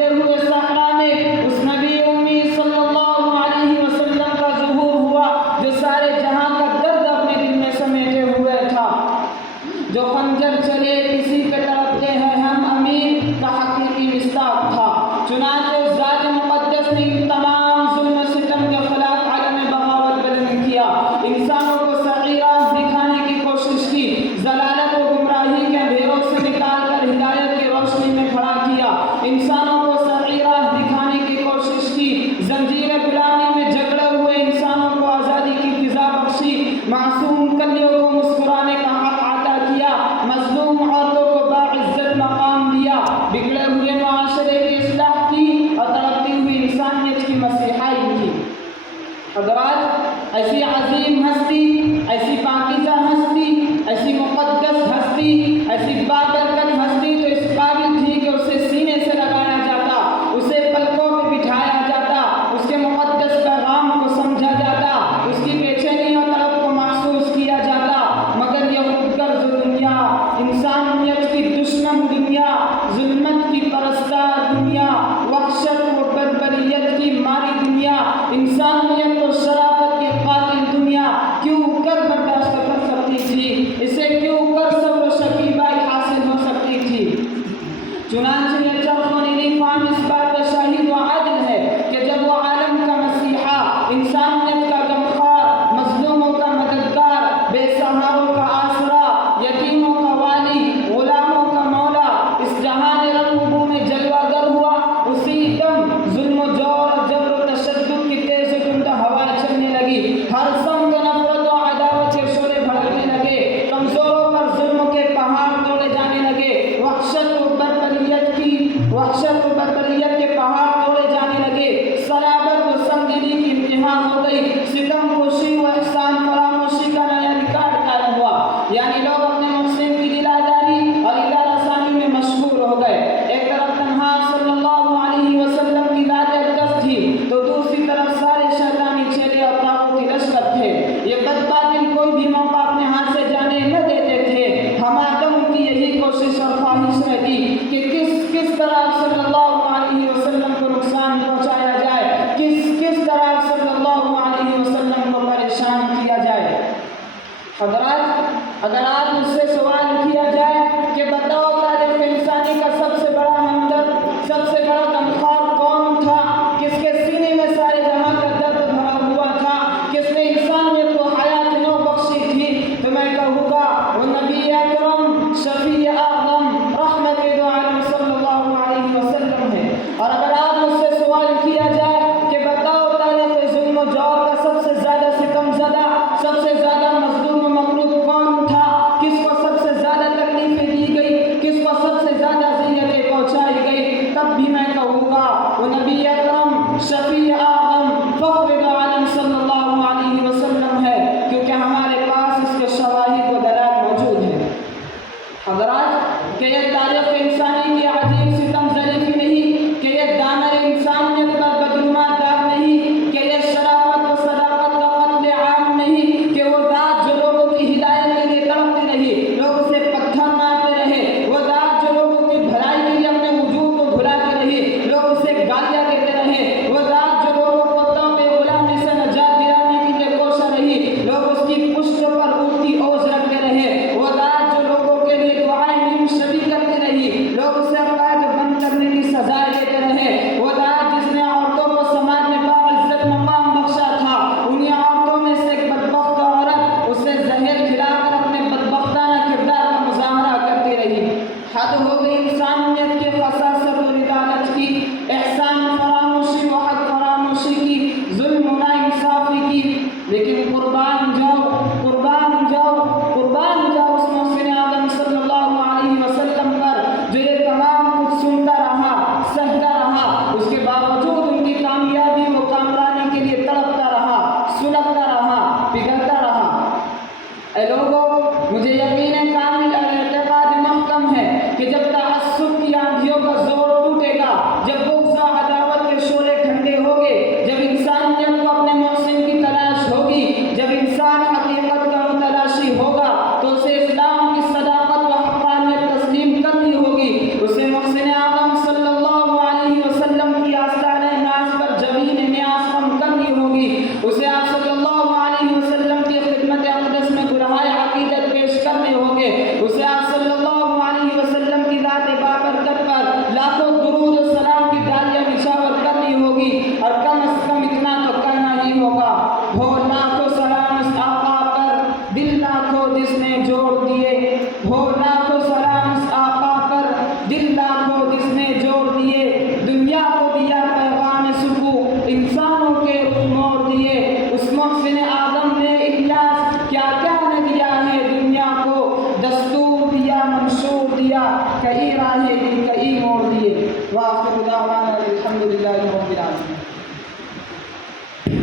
چلتے ہوئے صحرا میں اس نبی امی صلی اللہ علیہ وسلم کا ظہور ہوا جو سارے جہاں کا درد اپنے دل میں سمیٹے ہوئے تھا، جو خنجر چلے کسی پہ تڑپتے ہیں ہم امیر کا حقیقی مصداق تھا۔ چنانچہ اس ذات مقدس نے ان تمام ظلم و ستم کے خلاف عدم بغاوت بلند کیا، انسانوں کو صحیح راہ دکھانے کی کوشش کی، ضلالت و گمراہی کے اندھیروں سے نکال کر ہدایت کی روشنی میں کھڑا کیا، انسانوں کو صحیح راہ دکھانے کی کوشش کی، زنجیر غلامی میں جکڑے ہوئے انسانوں کو آزادی کی فضا بخشی، معصوم کلیوں کو مسکرانے کا حق عطا کیا، مظلوم عورتوں کو باعزت مقام دیا، بگڑے ہوئے معاشرے کی اصلاح کی اور تڑپتی ہوئی انسانیت کی مسیحائی کی۔ حضرات، ایسی عظیم ہستی، ایسی پاکیزہ ہستی، ایسی مقدس ہستی، ایسی بابرکت ہستی تو اس قابل تھی کہ اسے سینے سے لگایا جاتا، اسے پلکوں پہ بٹھایا جاتا، اس کے مقدس پیغام کو سمجھا جاتا، اس کی بے چینی اور طلب کو محسوس کیا جاتا، مگر یہ خودغرض دنیا، انسانیت کی دشمن دنیا، ظلمت کی پرستار دنیا، وحشت و بربریت کی ماری دنیا، انسانیت و شرافت کی قاتل دنیا کیوں کر برداشت کر سکتی تھی؟ اسے کیوں کر صبر و شکیبائی حاصل ہو سکتی تھی؟ چنانچہ یہ چرخ و نیلی فام اس بات کا شاہد و عادل ہے کہ جب وہ عالم کا مسیحا، انسانیت کا غمخوار، مظلوموں کا مددگار، بے سہاروں کا آسرا، یتیموں کا والی، غلاموں کا مولا، اس جہان رنگ بو میں جلوہ گر ہوا، اسی دم ظلم و جور، جبر و تشدد کی تیز و تند ہوائیں چلنے لگی، ہر سمت نفرت و عداوت کے شعلے بھڑکنے لگے، کمزوروں پر ظلم کے پہاڑ توڑے جانے لگے، وحشت و بربریت کے پہاڑ توڑے جانے لگے، صلابت و سنگدلی کی انتہا ہو گئی، ستم کوشی و احسان فراموشی کا نیا ریکارڈ قائم ہوا، یعنی لوگ اپنے محسن کی دلاداری اور ادارہ ثانی میں مشغول ہو گئے۔ ایک طرف تنہا صلی اللہ علیہ وسلم کی ذات اقدس تھی تو دوسری طرف سارے شیطانی چیلے اور طاغوتی لشکر تھے، یہ بدباطل کوئی بھی موقع اپنے ہاتھ سے جانے نہ دیتے تھے، ہمادم ان کی یہی کوشش اور خواہش رہتی کہ کس طرح صلی اللہ علیہ وسلم کو نقصان پہنچایا جائے، کس طرح صلی اللہ علیہ وسلم کو پریشان کیا جائے۔ حضرات، اگر آپ مجھ سے سوال کیا جائے کہ بتاؤ تاریخ انسانی کا سب سے بڑا ہمدرد، سب سے بڑا غمخوار کون تھا، کس کے سینے میں سارے جہاں کا درد بھرا ہوا تھا، کس نے انسانیت کو حیات نو بخشی تھی، تو میں کہوں گا وہ نبی اکرم، شفیع اعظم، رحمت دو عالم صلی اللہ علیہ وسلم ہے۔ اور اگر آپ مجھ سے سوال کیا جائے کہ بتاؤ تاریخ ظلم و جور کا سب سے زیادہ ستم زدہ، سب سے زیادہ مظلوم و مغلوب کون تھا، کس کو سب سے زیادہ تکلیفیں دی گئی، کس کو سب سے زیادہ اذیتیں پہنچائی گئی، تب بھی میں کہوں گا وہ نبی اکرم، شفیع اعظم، فخر دو عالم صلی اللہ علیہ وسلم ہے، کیونکہ ہمارے پاس اس کے شواہد و دلائل موجود ہیں۔ حضرات، کہ یہ تاریخ انسانی کی عظیم ستم ظریفی نہیں، کہ یہ دانہ انسانیت پر بدعنوان داغ نہیں، کہ یہ شرافت و صداقت کا قتل عام نہیں، کہ وہ ذات جو لوگوں کی ہدایت کے لیے تڑپتی رہی، لوگ اسے پتھر مارتے رہے، وہ ذات جو لوگوں کی بھلائی کے لیے اپنے وجود کو بھلاتی رہی، لوگ اسے گالیاں دیتے رہے، وہ ذات جو لوگوں کو توبے غلامی سے نجات دلانے کے لیے کوشاں رہی، لوگ اس کی پشت پر اونتی اوج رکھتے رہے، وہ ذات جو لوگوں کے لیے دعائیں نیم شبی کرتی رہی، لوگ اسے قید بند کرنے کی سزائیں دیتے رہے، وہ ذات جس نے عورتوں کو سماج میں باعزت مقام بخشا تھا، انہیں عورتوں میں سے ایک بدبخت عورت اسے زہر کھلا کر اپنے بدبختانہ کردار کا مظاہرہ کرتی رہی۔ حد ہو گئی انسانیت کے خساست و رذالت کی، احسان فراموشی و حق فراموشی کی، ظلم و ناانصافی کی، لیکن قربان جاؤ اس محسن اعظم صلی اللہ علیہ وسلم پر جو یہ تمام کچھ سنتا رہا، سہتا رہا، اس کے باوجود ان کی کامیابی و کامرانی کے لیے تڑپتا رہا، سلگتا رہا، پگھلتا رہا۔ اے لوگوں، مجھے یقین کامل اور اعتقاد محکم ہے کہ جب تعصب کی آندھیوں کا زور ٹوٹے گا، جب بغض و عداوت کے شعلے ٹھنڈے ہوگے، جب انسانیت کو اپنے محسن کی تلاش ہوگی، جب انسان حقیقت کا متلاشی ہوگا، تو اسے اسلام کی صداقت و حقانیت تسلیم کرنی ہوگی، اسے محسن اعظم صلی اللہ علیہ وسلم وآخر دعوانا